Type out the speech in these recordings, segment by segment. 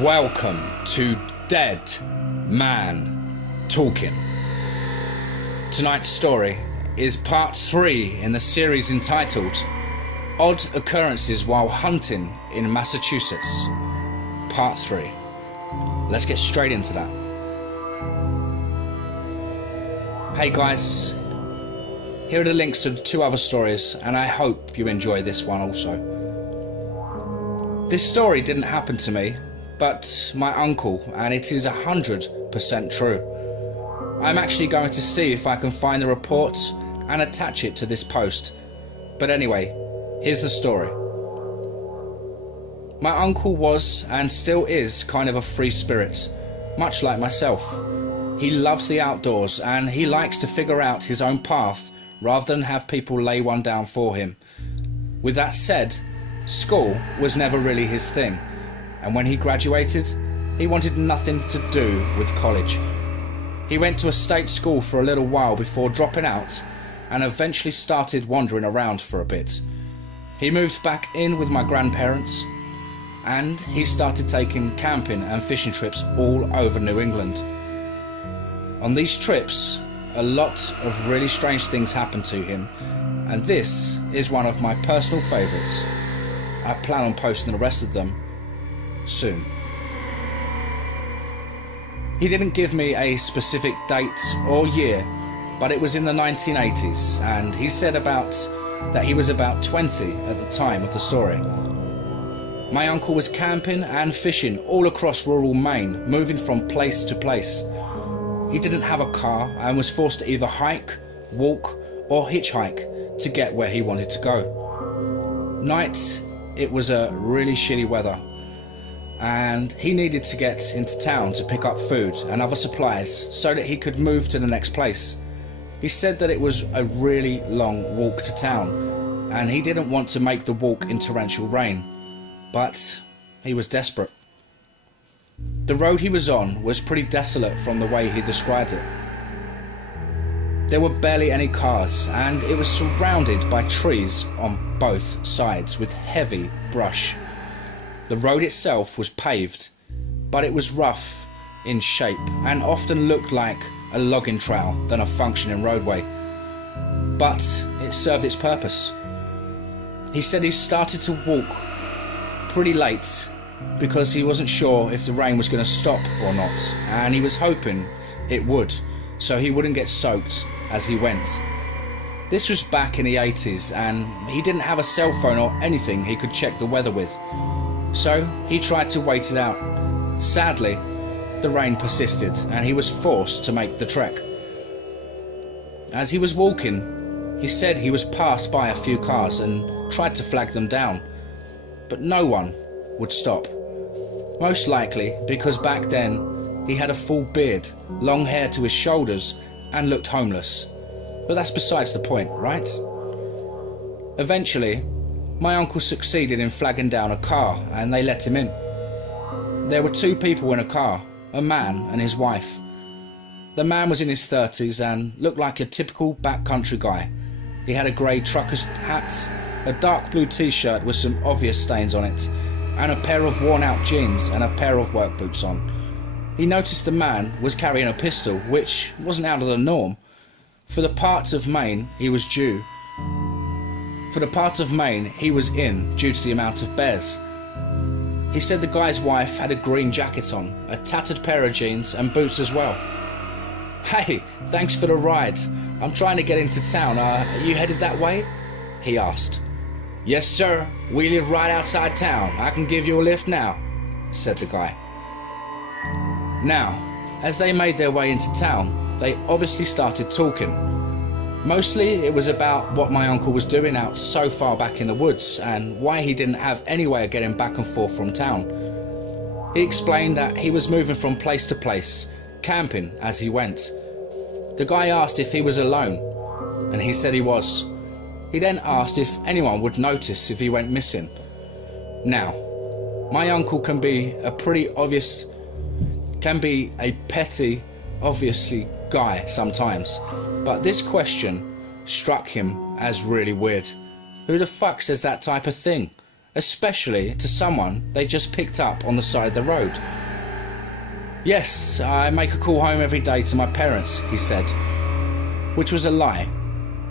Welcome to Dead Man Talking. Tonight's story is part 3 in the series entitled Odd Occurrences While Hunting in Massachusetts. Part 3. Let's get straight into that. Hey guys, here are the links to the 2 other stories, and I hope you enjoy this one also. This story didn't happen to me, but my uncle, and it is 100% true. I'm actually going to see if I can find the report and attach it to this post. But anyway, here's the story. My uncle was, and still is, kind of a free spirit, much like myself. He loves the outdoors and he likes to figure out his own path rather than have people lay one down for him. With that said, school was never really his thing. And when he graduated, he wanted nothing to do with college. He went to a state school for a little while before dropping out and eventually started wandering around for a bit. He moved back in with my grandparents and he started taking camping and fishing trips all over New England. On these trips, a lot of really strange things happened to him, and this is one of my personal favourites. I plan on posting the rest of them soon. He didn't give me a specific date or year, but it was in the 1980s, and he said that he was about 20 at the time of the story. My uncle was camping and fishing all across rural Maine, moving from place to place. He didn't have a car and was forced to either hike, walk or hitchhike to get where he wanted to go. Night, it was a really shitty weather, and he needed to get into town to pick up food and other supplies so that he could move to the next place. He said that it was a really long walk to town and he didn't want to make the walk in torrential rain, but he was desperate. The road he was on was pretty desolate from the way he described it. There were barely any cars and it was surrounded by trees on both sides with heavy brush. The road itself was paved, but it was rough in shape and often looked like a logging trail than a functioning roadway. But it served its purpose. He said he started to walk pretty late because he wasn't sure if the rain was going to stop or not, and he was hoping it would, so he wouldn't get soaked as he went. This was back in the 80s and he didn't have a cell phone or anything he could check the weather with. So he tried to wait it out. Sadly, the rain persisted and he was forced to make the trek. As he was walking, he said he was passed by a few cars and tried to flag them down, but no one would stop. Most likely because back then he had a full beard, long hair to his shoulders, and looked homeless. But that's besides the point, right? Eventually, my uncle succeeded in flagging down a car and they let him in. There were 2 people in a car, a man and his wife. The man was in his 30s and looked like a typical backcountry guy. He had a grey trucker's hat, a dark blue t-shirt with some obvious stains on it, and a pair of worn out jeans and a pair of work boots on. He noticed the man was carrying a pistol, which wasn't out of the norm. For the part of Maine he was in due to the amount of bears. He said the guy's wife had a green jacket on, a tattered pair of jeans and boots as well. "Hey, thanks for the ride. I'm trying to get into town. Are you headed that way?" he asked. "Yes sir, we live right outside town. I can give you a lift now," said the guy. Now, as they made their way into town, they obviously started talking. Mostly it was about what my uncle was doing out so far back in the woods and why he didn't have any way of getting back and forth from town. He explained that he was moving from place to place, camping as he went. The guy asked if he was alone, and he said he was. He then asked if anyone would notice if he went missing. Now, my uncle can be a petty, obviously guy sometimes, but this question struck him as really weird. Who the fuck says that type of thing? especially to someone they just picked up on the side of the road. "Yes, I make a call home every day to my parents," he said, which was a lie,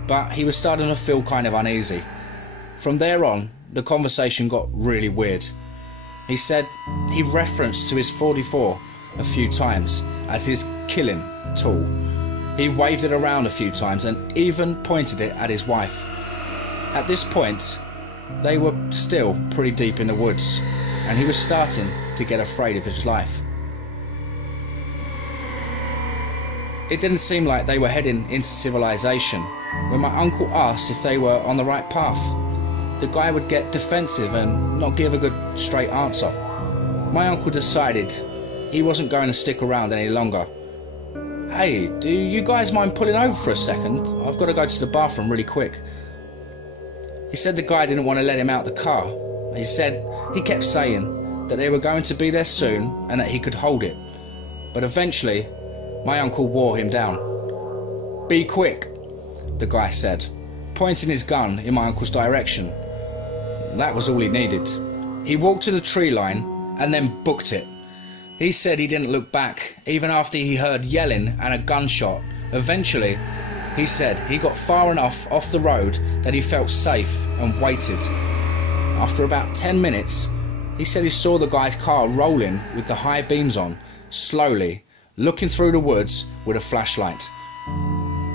but he was starting to feel kind of uneasy. From there on, the conversation got really weird. He said he referenced to his 44 a few times as his killing tool. He waved it around a few times and even pointed it at his wife. At this point, they were still pretty deep in the woods, and he was starting to get afraid of his life. It didn't seem like they were heading into civilization. When my uncle asked if they were on the right path, the guy would get defensive and not give a good straight answer. My uncle decided he wasn't going to stick around any longer. "Hey, do you guys mind pulling over for a second? I've got to go to the bathroom really quick." He said the guy didn't want to let him out the car. He said he kept saying that they were going to be there soon and that he could hold it. But eventually, my uncle wore him down. "Be quick," the guy said, pointing his gun in my uncle's direction. That was all he needed. He walked to the tree line and then booked it. He said he didn't look back, even after he heard yelling and a gunshot. Eventually, he said he got far enough off the road that he felt safe and waited. After about 10 minutes, he said he saw the guy's car rolling with the high beams on, slowly, looking through the woods with a flashlight.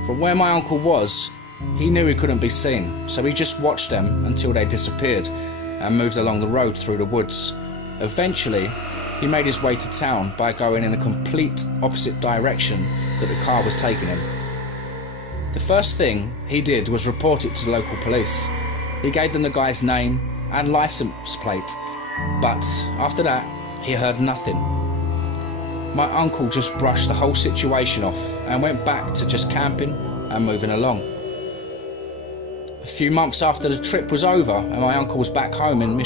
From where my uncle was, he knew he couldn't be seen, so he just watched them until they disappeared and moved along the road through the woods. Eventually, he made his way to town by going in a complete opposite direction that the car was taking him. The first thing he did was report it to the local police. He gave them the guy's name and license plate, but after that, he heard nothing. My uncle just brushed the whole situation off and went back to just camping and moving along. A few months after the trip was over and my uncle was back home in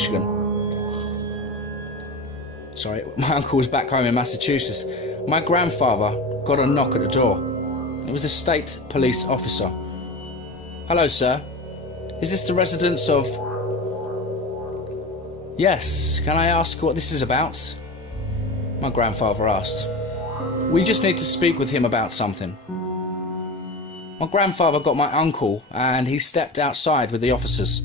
Massachusetts, my grandfather got a knock at the door. It was a state police officer. "Hello, sir. Is this the residence of..." "Yes, can I ask what this is about?" my grandfather asked. "We just need to speak with him about something." My grandfather got my uncle and he stepped outside with the officers.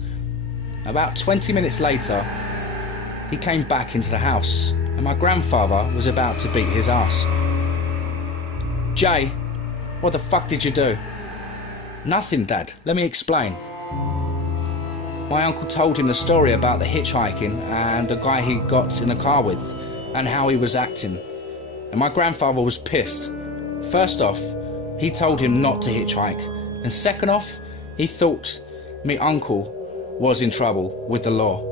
About 20 minutes later, he came back into the house and my grandfather was about to beat his ass. "Jay, what the fuck did you do?" "Nothing, Dad. Let me explain." My uncle told him the story about the hitchhiking and the guy he got in the car with and how he was acting. And my grandfather was pissed. First off, he told him not to hitchhike. And second off, he thought me uncle was in trouble with the law.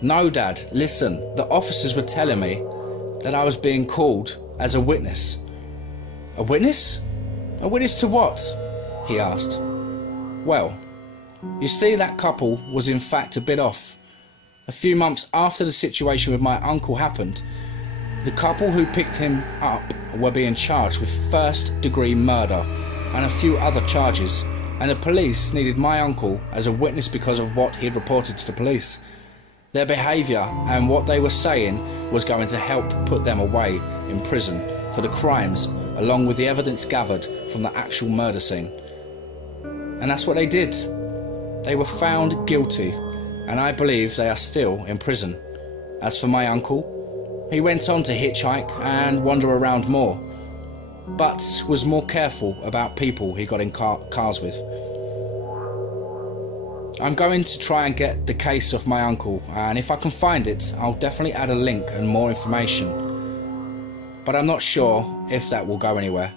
"No, Dad, listen. The officers were telling me that I was being called as a witness." "A witness? A witness to what?" he asked. "Well, you see, that couple was in fact a bit off. A few months after the situation with my uncle happened, the couple who picked him up were being charged with first-degree murder and a few other charges, and the police needed my uncle as a witness because of what he had reported to the police. Their behaviour and what they were saying was going to help put them away in prison for the crimes, along with the evidence gathered from the actual murder scene. And that's what they did. They were found guilty, and I believe they are still in prison. As for my uncle, he went on to hitchhike and wander around more, but was more careful about people he got in cars with. I'm going to try and get the case of my uncle, and if I can find it, I'll definitely add a link and more information. But I'm not sure if that will go anywhere.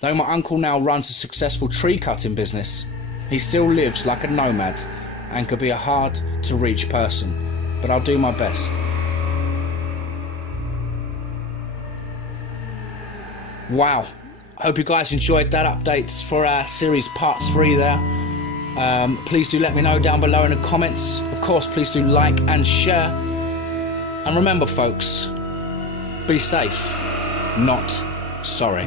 Though my uncle now runs a successful tree cutting business, he still lives like a nomad and could be a hard to reach person, but I'll do my best. Wow, I hope you guys enjoyed that update for our series part 3 there. Please do let me know down below in the comments. Of course, please do like and share. And remember folks, be safe, not sorry.